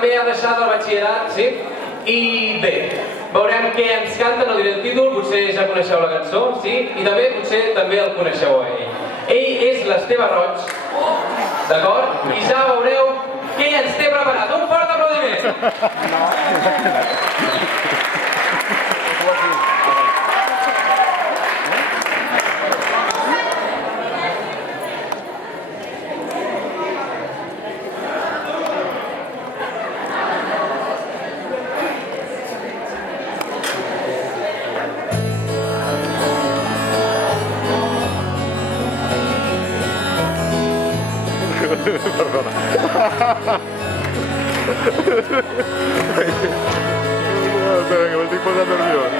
també ha deixat el batxillerat, sí? I bé, veurem què ens canta, no diré el títol, potser ja coneixeu la cançó, sí? I també potser també el coneixeu a ell. Ell és l'Esteve Roig, d'acord? I ja veureu què ens té preparat. Un fort aplaudiment! Perdona. Espera, que m'estic posant nerviós.